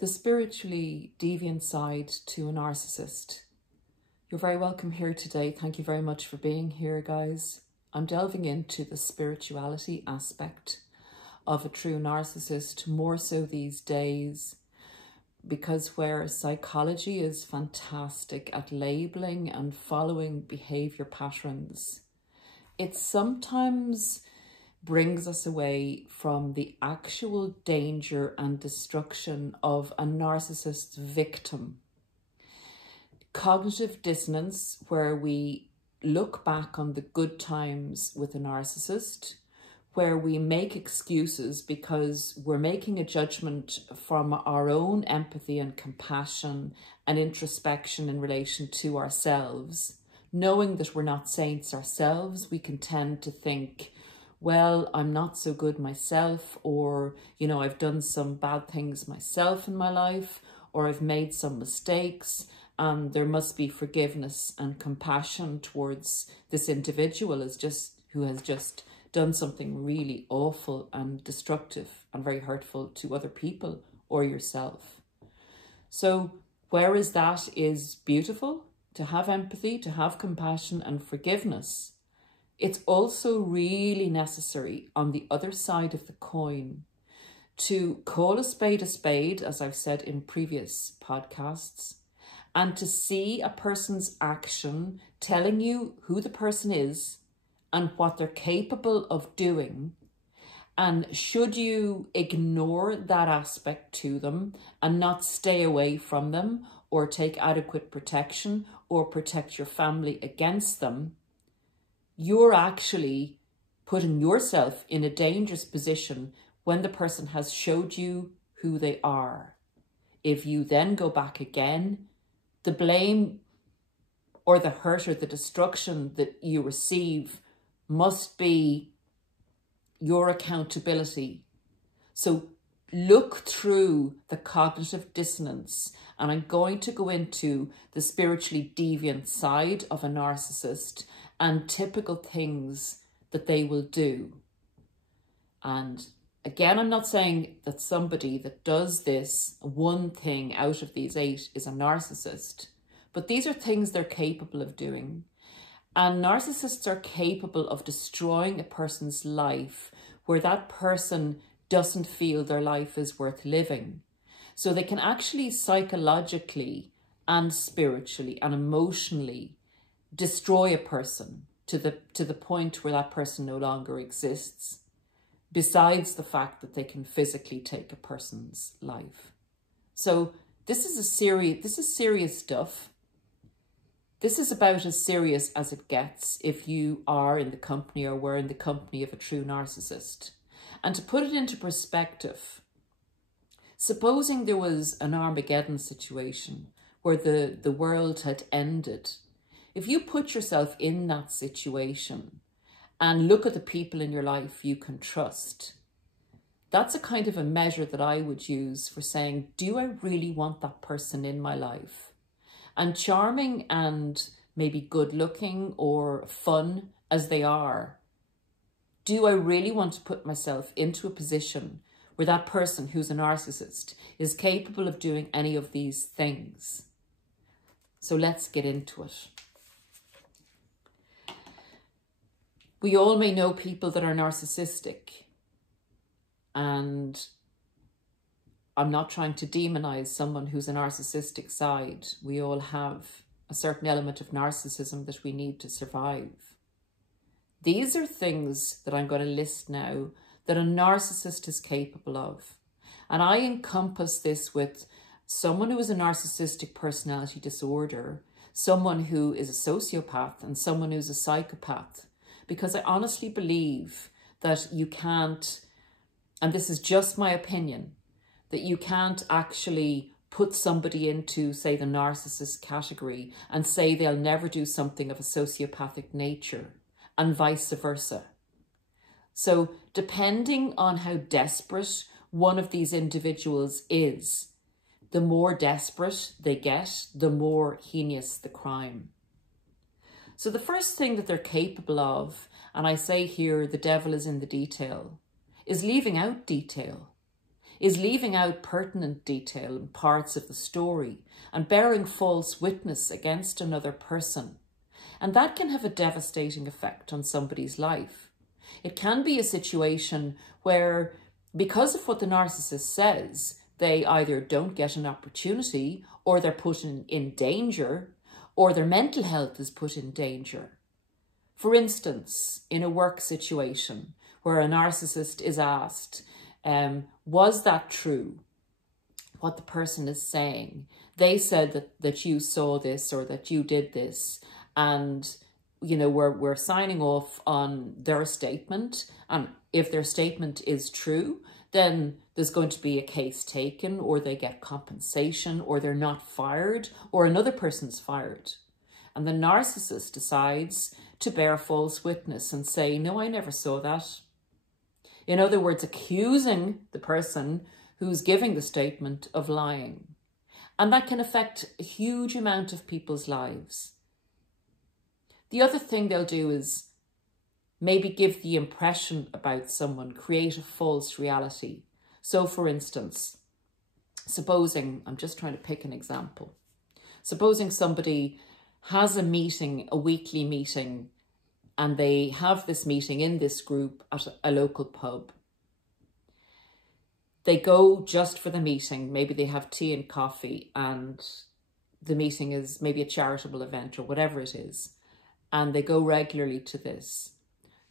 The spiritually deviant side to a narcissist. You're very welcome here today. Thank you very much for being here, guys. I'm delving into the spirituality aspect of a true narcissist, more so these days, because where psychology is fantastic at labeling and following behaviour patterns, it sometimes brings us away from the actual danger and destruction of a narcissist's victim. Cognitive dissonance, where we look back on the good times with a narcissist, where we make excuses because we're making a judgment from our own empathy and compassion and introspection in relation to ourselves. Knowing that we're not saints ourselves, we can tend to think, well, I'm not so good myself, or, you know, I've done some bad things myself in my life, or I've made some mistakes, and there must be forgiveness and compassion towards this individual who has just done something really awful and destructive and very hurtful to other people or yourself. So whereas that is beautiful, to have empathy, to have compassion and forgiveness, it's also really necessary on the other side of the coin to call a spade, as I've said in previous podcasts, and to see a person's action telling you who the person is and what they're capable of doing. And should you ignore that aspect to them and not stay away from them or take adequate protection or protect your family against them, you're actually putting yourself in a dangerous position when the person has showed you who they are. If you then go back again, the blame or the hurt or the destruction that you receive must be your accountability. So look through the cognitive dissonance, and I'm going to go into the spiritually deviant side of a narcissist and typical things that they will do. And again, I'm not saying that somebody that does this, one thing out of these 8, is a narcissist, but these are things they're capable of doing. And narcissists are capable of destroying a person's life where that person doesn't feel their life is worth living. So they can actually psychologically and spiritually and emotionally destroy a person to the point where that person no longer exists, besides the fact that they can physically take a person's life. So this is serious stuff. This is about as serious as it gets if you are in the company or were in the company of a true narcissist. And to put it into perspective, supposing there was an Armageddon situation where the world had ended, if you put yourself in that situation and look at the people in your life you can trust, that's a kind of a measure that I would use for saying, do I really want that person in my life? And charming and maybe good looking or fun as they are, do I really want to put myself into a position where that person who's a narcissist is capable of doing any of these things? So let's get into it. We all may know people that are narcissistic, and I'm not trying to demonize someone who's a narcissistic side. We all have a certain element of narcissism that we need to survive. These are things that I'm going to list now that a narcissist is capable of. And I encompass this with someone who is a narcissistic personality disorder, someone who is a sociopath, and someone who's a psychopath. Because I honestly believe that you can't, and this is just my opinion, that you can't actually put somebody into, say, the narcissist category and say they'll never do something of a sociopathic nature, and vice versa. So depending on how desperate one of these individuals is, the more desperate they get, the more heinous the crime. So the first thing that they're capable of, and I say here the devil is in the detail, is leaving out detail. is leaving out pertinent detail and parts of the story and bearing false witness against another person. And that can have a devastating effect on somebody's life. It can be a situation where, because of what the narcissist says, they either don't get an opportunity, or they're put in danger, or their mental health is put in danger. For instance, in a work situation where a narcissist is asked, was that true, what the person is saying? They said that you saw this or that you did this, and you know, we're signing off on their statement, and if their statement is true, then there's going to be a case taken, or they get compensation, or they're not fired, or another person's fired. And the narcissist decides to bear false witness and say, no, I never saw that. In other words, accusing the person who's giving the statement of lying. And that can affect a huge amount of people's lives. The other thing they'll do is maybe give the impression about someone, create a false reality. So for instance, supposing, I'm just trying to pick an example. Supposing somebody has a meeting, a weekly meeting, and they have this meeting in this group at a local pub. They go just for the meeting. Maybe they have tea and coffee, and the meeting is maybe a charitable event or whatever it is. And they go regularly to this.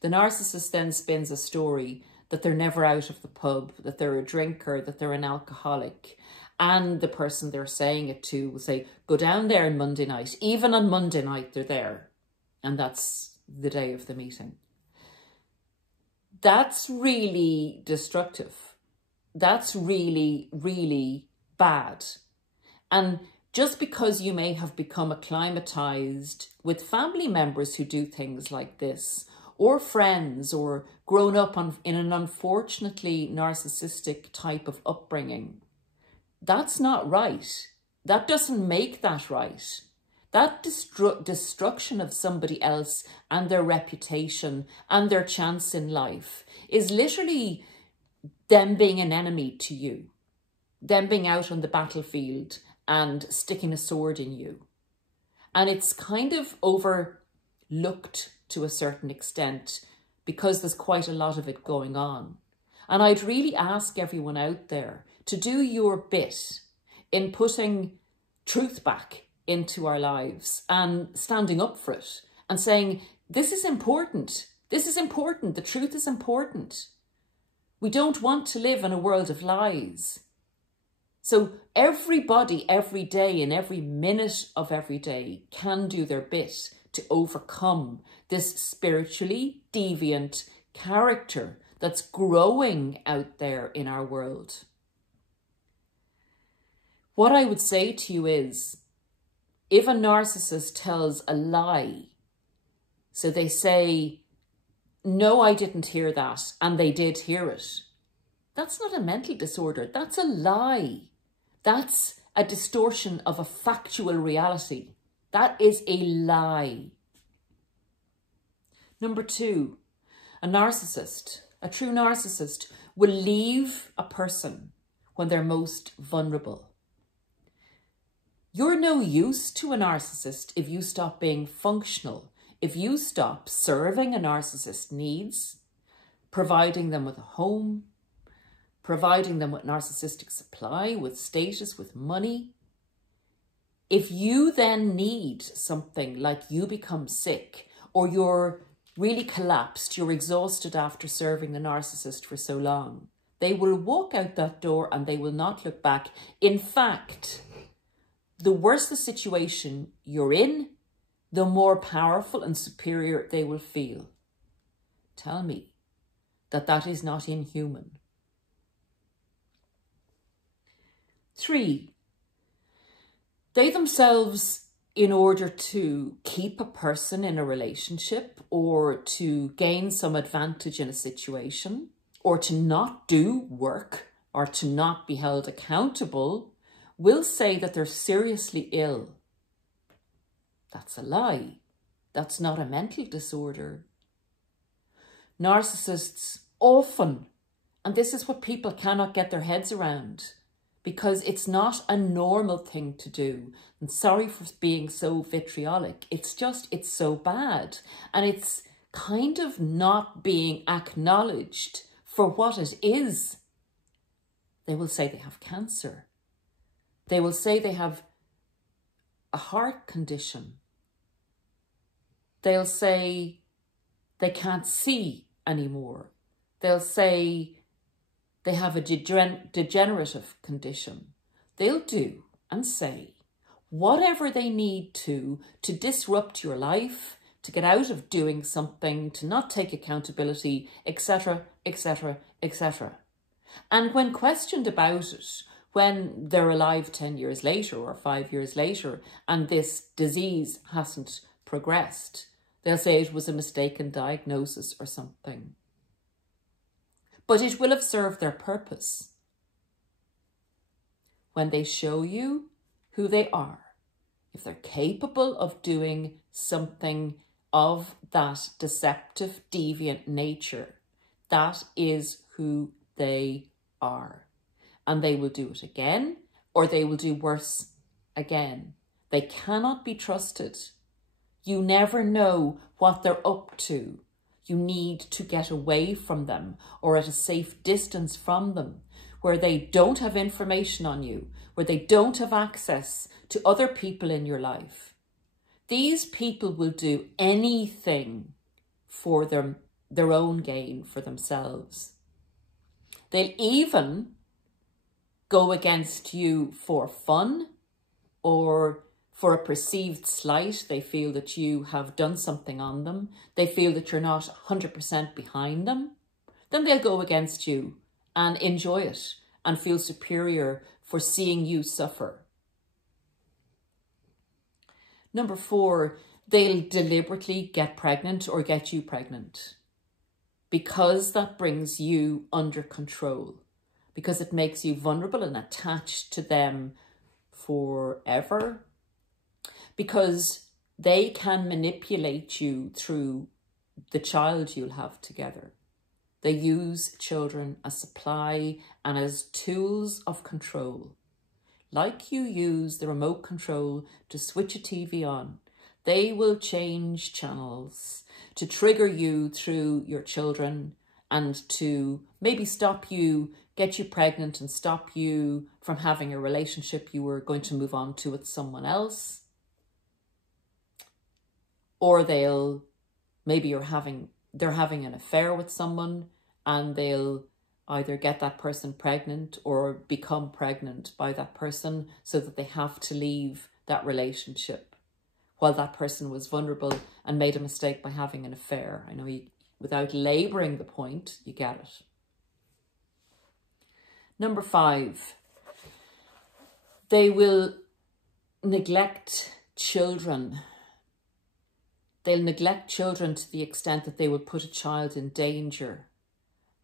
The narcissist then spins a story that they're never out of the pub, that they're a drinker, that they're an alcoholic. And the person they're saying it to will say, go down there on Monday night. Even on Monday night, they're there. And that's the day of the meeting. That's really destructive. That's really, really bad. And just because you may have become acclimatized with family members who do things like this, or friends, or grown up in an unfortunately narcissistic type of upbringing, that's not right. That doesn't make that right. That destruction of somebody else and their reputation and their chance in life is literally them being an enemy to you, them being out on the battlefield and sticking a sword in you. And it's kind of overlooked to a certain extent because there's quite a lot of it going on. And I'd really ask everyone out there to do your bit in putting truth back into our lives and standing up for it and saying, this is important. This is important. The truth is important. We don't want to live in a world of lies. So everybody, every day, and every minute of every day can do their bit to overcome this spiritually deviant character that's growing out there in our world. What I would say to you is, if a narcissist tells a lie, so they say, no, I didn't hear that, and they did hear it, that's not a mental disorder, that's a lie. That's a distortion of a factual reality. That is a lie. Number 2, a narcissist, a true narcissist, will leave a person when they're most vulnerable. You're no use to a narcissist if you stop being functional, if you stop serving a narcissist's needs, providing them with a home, providing them with narcissistic supply, with status, with money. If you then need something like you become sick, or you're really collapsed, you're exhausted after serving the narcissist for so long, they will walk out that door and they will not look back. In fact, the worse the situation you're in, the more powerful and superior they will feel. Tell me that that is not inhuman. 3, they themselves, in order to keep a person in a relationship or to gain some advantage in a situation or to not do work or to not be held accountable, will say that they're seriously ill. That's a lie. That's not a mental disorder. Narcissists often And this is what people cannot get their heads around, because it's not a normal thing to do. And sorry for being so vitriolic. It's just, it's so bad. And it's kind of not being acknowledged for what it is. They will say they have cancer. They will say they have a heart condition. They'll say they can't see anymore. They'll say they have a degenerative condition. They'll do and say whatever they need to disrupt your life, to get out of doing something, to not take accountability, etc., etc., etc. And when questioned about it, when they're alive 10 years later or 5 years later, and this disease hasn't progressed, they'll say it was a mistaken diagnosis or something. But it will have served their purpose. When they show you who they are, if they're capable of doing something of that deceptive, deviant nature, that is who they are. And they will do it again, or they will do worse again. They cannot be trusted. You never know what they're up to. You need to get away from them, or at a safe distance from them, where they don't have information on you, where they don't have access to other people in your life. These people will do anything for their own gain, for themselves. They'll even go against you for fun, or for a perceived slight. They feel that you have done something on them. They feel that you're not 100% behind them. Then they'll go against you and enjoy it and feel superior for seeing you suffer. Number 4, they'll deliberately get pregnant or get you pregnant, because that brings you under control, because it makes you vulnerable and attached to them forever, because they can manipulate you through the child you'll have together. They use children as supply and as tools of control. Like you use the remote control to switch a TV on, they will change channels to trigger you through your children and to maybe stop you, get you pregnant and stop you from having a relationship you were going to move on to with someone else. Or maybe they're having an affair with someone, and they'll either get that person pregnant or become pregnant by that person, so that they have to leave that relationship while that person was vulnerable and made a mistake by having an affair. I know without labouring the point, you get it. Number 5, they will neglect children. They'll neglect children to the extent that they will put a child in danger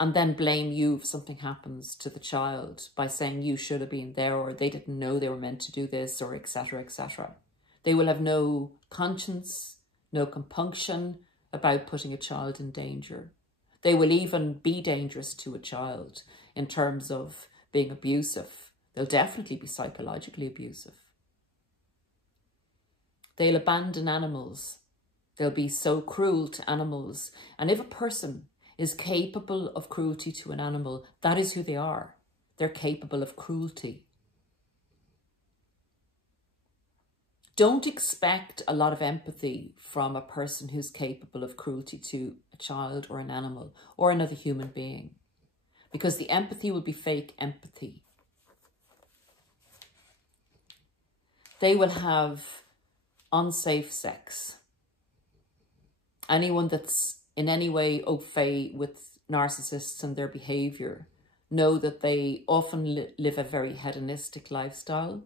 and then blame you if something happens to the child by saying you should have been there, or they didn't know they were meant to do this, or etc., etc. They will have no conscience, no compunction about putting a child in danger. They will even be dangerous to a child in terms of being abusive. They'll definitely be psychologically abusive. They'll abandon animals. They'll be so cruel to animals. And if a person is capable of cruelty to an animal, that is who they are. They're capable of cruelty. Don't expect a lot of empathy from a person who's capable of cruelty to a child or an animal or another human being, because the empathy will be fake empathy. They will have unsafe sex. Anyone that's in any way au fait with narcissists and their behaviour know that they often live a very hedonistic lifestyle.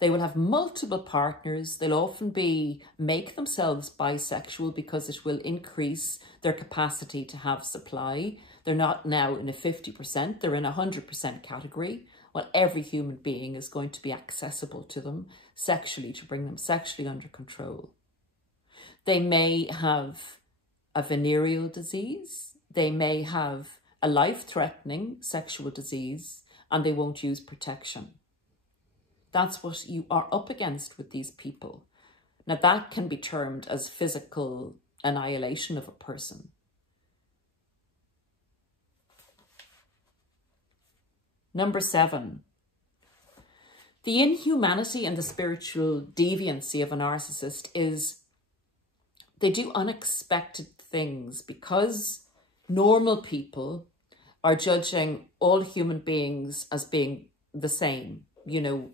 They will have multiple partners. They'll often make themselves bisexual because it will increase their capacity to have supply. They're not now in a 50%, they're in a 100% category. Well, every human being is going to be accessible to them sexually, to bring them sexually under control. They may have a venereal disease. They may have a life-threatening sexual disease, and they won't use protection. That's what you are up against with these people. Now, that can be termed as physical annihilation of a person. Number 7. The inhumanity and the spiritual deviancy of a narcissist is they do unexpected things because normal people are judging all human beings as being the same. You know,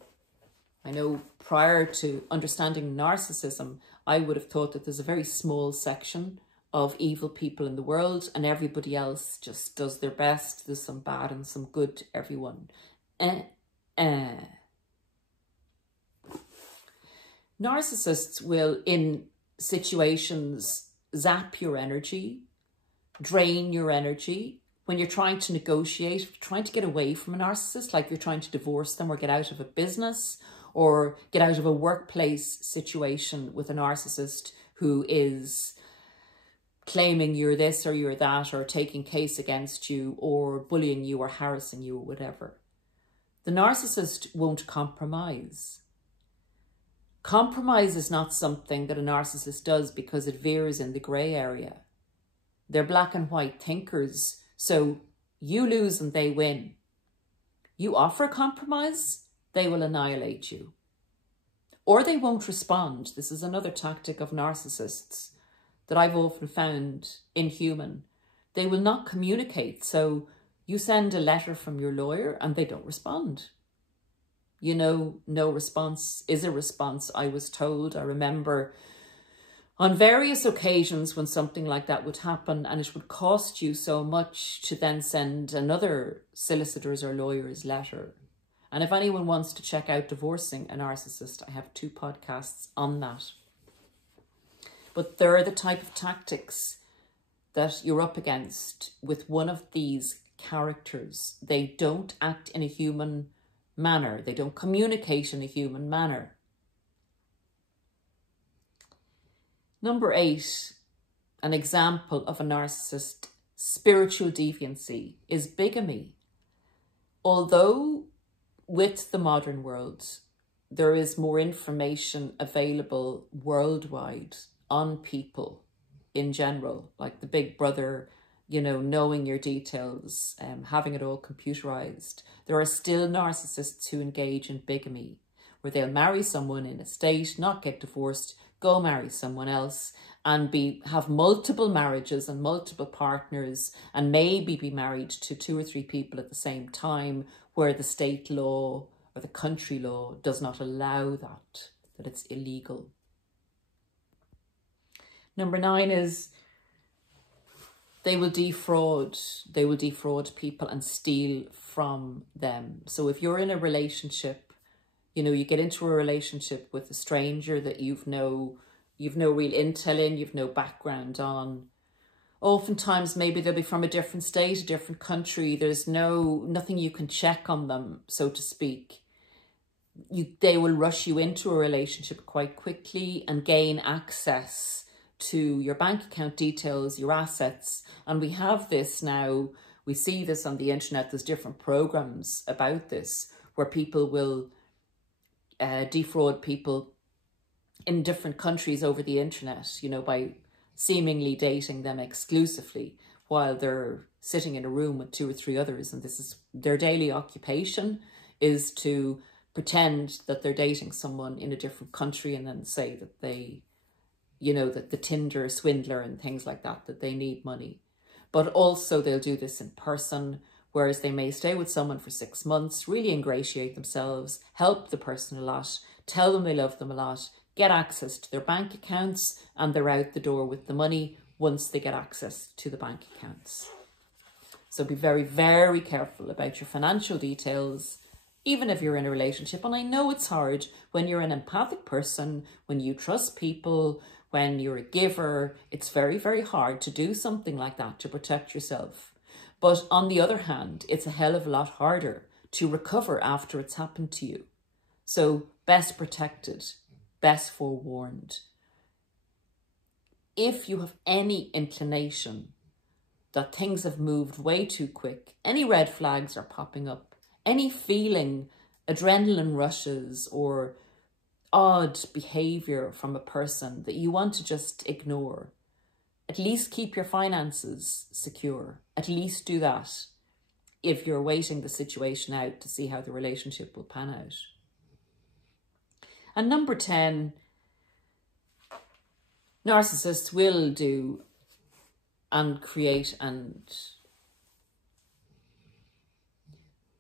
I know prior to understanding narcissism, I would have thought that there's a very small section of evil people in the world and everybody else just does their best. There's some bad and some good to everyone. Narcissists will, in situations, zap your energy, drain your energy. When you're trying to negotiate, trying to get away from a narcissist, like you're trying to divorce them or get out of a business or get out of a workplace situation with a narcissist who is claiming you're this or you're that, or taking case against you, or bullying you or harassing you or whatever. The narcissist won't compromise. Compromise is not something that a narcissist does because it veers in the grey area. They're black and white thinkers, so you lose and they win. You offer a compromise, they will annihilate you. Or they won't respond. This is another tactic of narcissists that I've often found inhuman. They will not communicate. So you send a letter from your lawyer and they don't respond. You know, no response is a response, I was told. I remember on various occasions when something like that would happen, and it would cost you so much to then send another solicitor's or lawyer's letter. And if anyone wants to check out Divorcing a Narcissist, I have 2 podcasts on that. But they're the type of tactics that you're up against with one of these characters. They don't act in a human manner. They don't communicate in a human manner. Number 8, an example of a narcissist spiritual deviancy is bigamy. Although with the modern world, there is more information available worldwide on people in general, like the Big Brother, you know, knowing your details, having it all computerized. There are still narcissists who engage in bigamy, where they'll marry someone in a state, not get divorced, go marry someone else, and have multiple marriages and multiple partners, and maybe be married to 2 or 3 people at the same time, where the state law or the country law does not allow that it's illegal. Number 9 is they will defraud people and steal from them. So if you're in a relationship, you know, you get into a relationship with a stranger that you've no real intel in, you've no background on. Oftentimes, maybe they'll be from a different state, a different country. There's nothing you can check on them, so to speak. They will rush you into a relationship quite quickly and gain access to your bank account details, your assets. And we have this now, we see this on the internet, there's different programs about this, where people will defraud people in different countries over the internet, you know, by seemingly dating them exclusively while they're sitting in a room with 2 or 3 others. And this is their daily occupation, is to pretend that they're dating someone in a different country and then say that they, you know, that the Tinder swindler and things like that, that they need money. But also they'll do this in person, whereas they may stay with someone for 6 months, really ingratiate themselves, help the person a lot, tell them they love them a lot, get access to their bank accounts, and they're out the door with the money once they get access to the bank accounts. So be very, very careful about your financial details, even if you're in a relationship. And I know it's hard when you're an empathic person, when you trust people, when you're a giver. It's very, very hard to do something like that to protect yourself. But on the other hand, it's a hell of a lot harder to recover after it's happened to you. So best protected, best forewarned. If you have any inclination that things have moved way too quick. Any red flags are popping up. Any feeling, adrenaline rushes or odd behaviour from a person that you want to just ignore. At least keep your finances secure. At least do that if you're waiting the situation out to see how the relationship will pan out. And number 10, narcissists will do and create and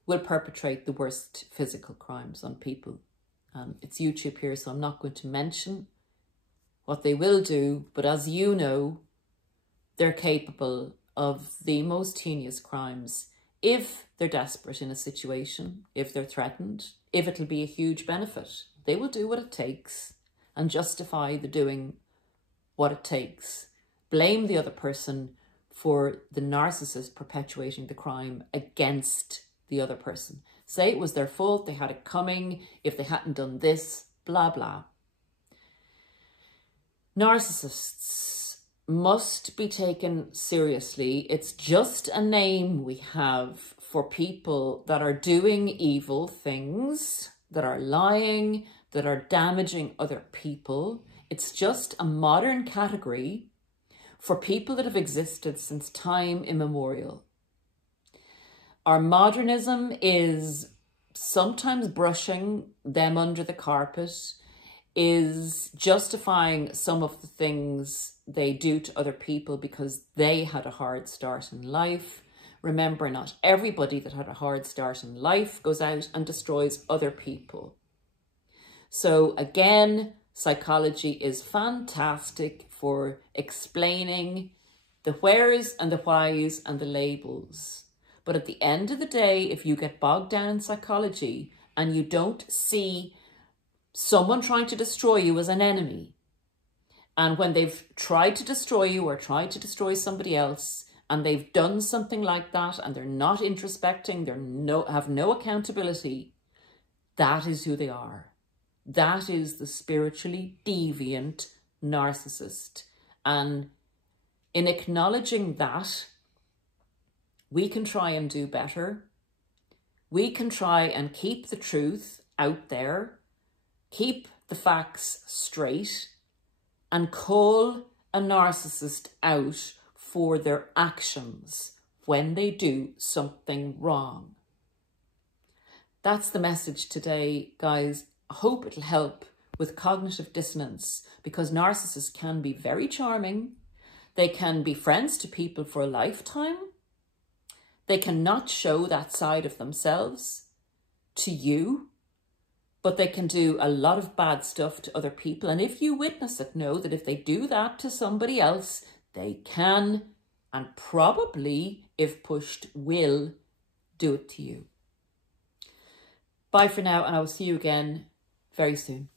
will perpetrate the worst physical crimes on people. It's YouTube here, so I'm not going to mention what they will do, but as you know, they're capable of the most heinous crimes if they're desperate in a situation, if they're threatened, if it'll be a huge benefit. They will do what it takes and justify the doing what it takes. Blame the other person for the narcissist perpetuating the crime against the other person. Say it was their fault, they had it coming, if they hadn't done this, blah, blah. Narcissists must be taken seriously. It's just a name we have for people that are doing evil things, that are lying, that are damaging other people. It's just a modern category for people that have existed since time immemorial. Our modernism is sometimes brushing them under the carpet, is justifying some of the things they do to other people because they had a hard start in life. Remember, not everybody that had a hard start in life goes out and destroys other people. So again, psychology is fantastic for explaining the wheres and the whys and the labels. But at the end of the day, if you get bogged down in psychology and you don't see someone trying to destroy you as an enemy, and when they've tried to destroy you or tried to destroy somebody else, and they've done something like that, and they're not introspecting, have no accountability, that is who they are. That is the spiritually deviant narcissist. And in acknowledging that, we can try and do better. We can try and keep the truth out there, keep the facts straight, and call a narcissist out for their actions when they do something wrong. That's the message today, guys. I hope it'll help with cognitive dissonance, because narcissists can be very charming. They can be friends to people for a lifetime. They cannot show that side of themselves to you, but they can do a lot of bad stuff to other people. And if you witness it, know that if they do that to somebody else, they can, and probably, if pushed, will do it to you. Bye for now, and I will see you again very soon.